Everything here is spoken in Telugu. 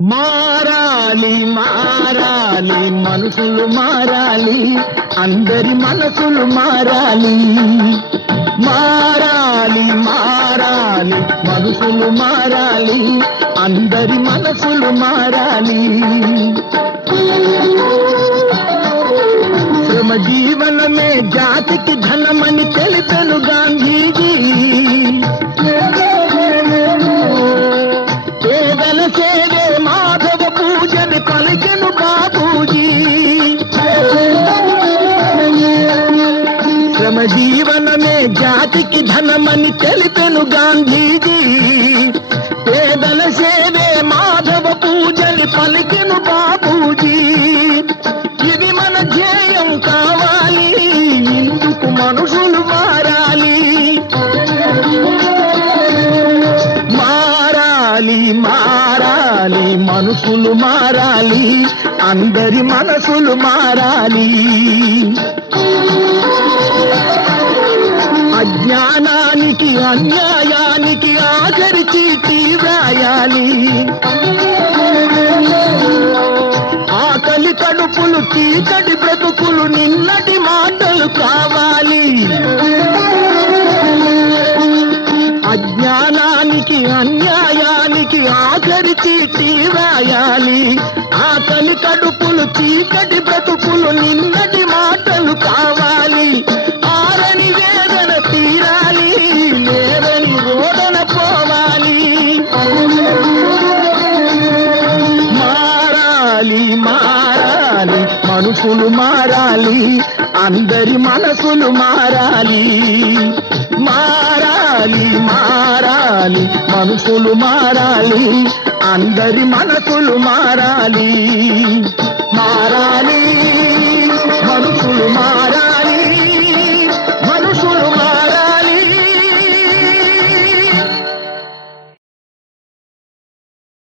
మారాలి మారాలి మనసులు మారాలి, అందరి మనసులు మారాలి. మారాలి మారాలి మనసులు మారాలి, అందరి మనసులు మారాలి. శ్రమ జీవనమే జాతికి ధనమని తెలిపెను గాంధీజీ. పేదల సేవే మాధవ పూజని పలికెను బాబూజీ. శ్రమ జీవనమే జాతికి ధనమని తెలిపెను గాంధీజీ. పేదల సేవే మాధవ పూజని పలికెను బాబూజీ. ఇది మన ధ్యేయం కావాలి, ఇందుకు మనుషులు మారాలి. మారాలి మారాలి మనసులు మారాలి, అందరి మనసులు మారాలి. అజ్ఞానానికి అన్యాయానికి ఆఖరి చీటీ వ్రాయాలి. ఆకలి కడుపులు చీకటి బ్రతుకులు నిన్నటి మాటలు కావాలి. అజ్ఞానానికి అన్యాయానికి ఆఖరి చీటీ వ్రాయాలి. ఆకలి కడుపులు చీకటి బ్రతుకులు నిన్నటి మాటలు కావాలి. ఆరని వేదన తీరాలి, లేదని రోదన పోవాలి. మారాలి మారాలి మనసులు మారాలి, అందరి మనసులు మారాలి. మారాలి మారాలి మనసులు మారాలి, అందరి మనసులు మారాలి.